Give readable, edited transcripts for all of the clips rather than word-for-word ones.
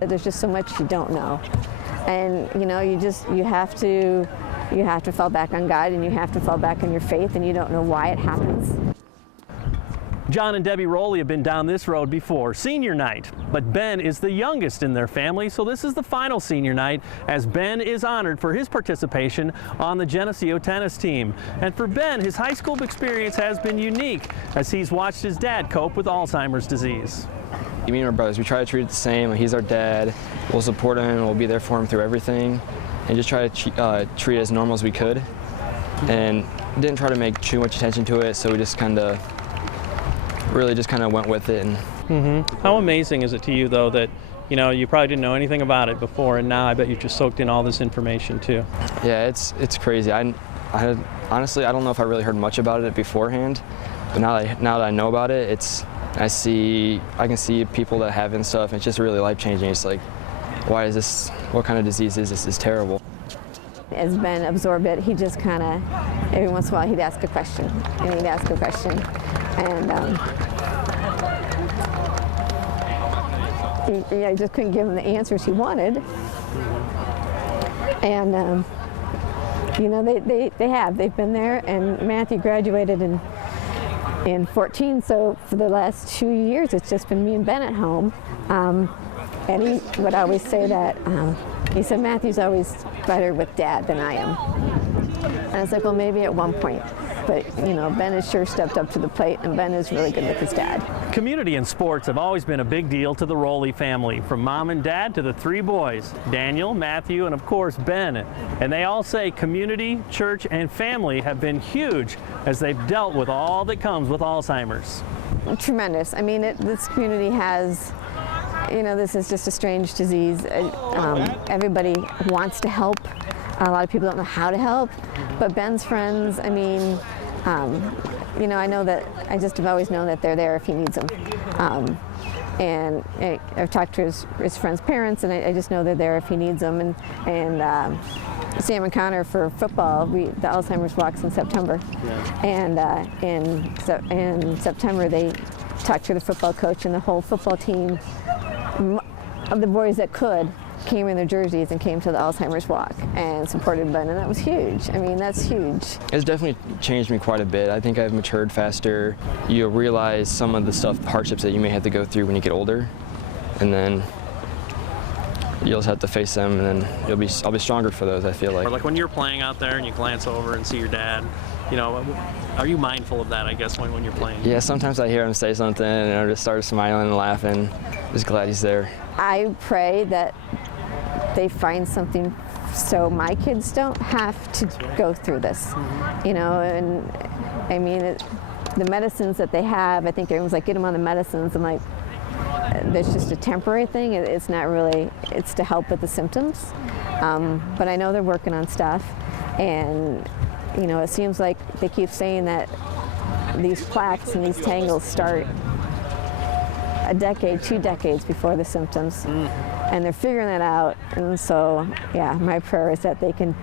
There's just so much you don't know. And you know, you have to fall back on God, and you have to fall back on your faith, and you don't know why it happens. John and Debbie Rowley have been down this road before, senior night. But Ben is the youngest in their family, so this is the final senior night as Ben is honored for his participation on the Geneseo tennis team. And for Ben, his high school experience has been unique as he's watched his dad cope with Alzheimer's disease. Me and my brothers, we try to treat it the same. He's our dad. We'll support him, we'll be there for him through everything, and just try to treat it as normal as we could. And didn't try to make too much attention to it, so we just really just kind of went with it. How amazing is it to you, though, that you probably didn't know anything about it before, and now I bet you've just soaked in all this information too. Yeah, it's crazy. Honestly, I don't know if I really heard much about it beforehand, but now that I know about it, I can see people that have it and stuff, and it's just really life-changing. It's like, why is this? What kind of disease is this? It's terrible. As Ben absorbed it, he just kind of, every once in a while, he'd ask a question, and he'd ask a question, and I just couldn't give him the answers he wanted. And they've been there, and Matthew graduated in 14, so for the last 2 years, it's just been me and Ben at home. And he would always say that, he said, Matthew's always better with Dad than I am. And I was like, well, maybe at one point. But, Ben has sure stepped up to the plate, and Ben is really good with his dad. Community and sports have always been a big deal to the Rowley family, from mom and dad to the 3 boys, Daniel, Matthew, and of course, Ben. And they all say community, church, and family have been huge as they've dealt with all that comes with Alzheimer's. Tremendous. I mean, this community has, this is just a strange disease. Everybody wants to help. A lot of people don't know how to help, but Ben's friends, I mean, I know that, I just have always known that they're there if he needs them. And I've talked to his friends' parents, and I just know they're there if he needs them. And Sam and Connor for football, the Alzheimer's walks in September. Yeah. And in September, they talked to the football coach, and the whole football team of the boys that could came in their jerseys and came to the Alzheimer's walk and supported Ben, and that was huge. I mean, that's huge. It's definitely changed me quite a bit. I think I've matured faster. You realize some of the hardships that you may have to go through when you get older, and then you'll just have to face them, and then I'll be stronger for those, I feel like. Or like when you're playing out there and you glance over and see your dad, are you mindful of that, I guess, when you're playing? Yeah, sometimes I hear him say something and I just start smiling and laughing. Just glad he's there. I pray that they find something so my kids don't have to go through this, and I mean, the medicines that they have, I think everyone's like, get them on the medicines. I'm like, that's just a temporary thing. It's not really, it's to help with the symptoms. But I know they're working on stuff, and it seems like they keep saying that these plaques and these tangles start a decade, 2 decades before the symptoms. And they're figuring that out, and so, yeah, my prayer is that they can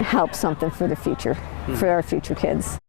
help something for the future, for our future kids.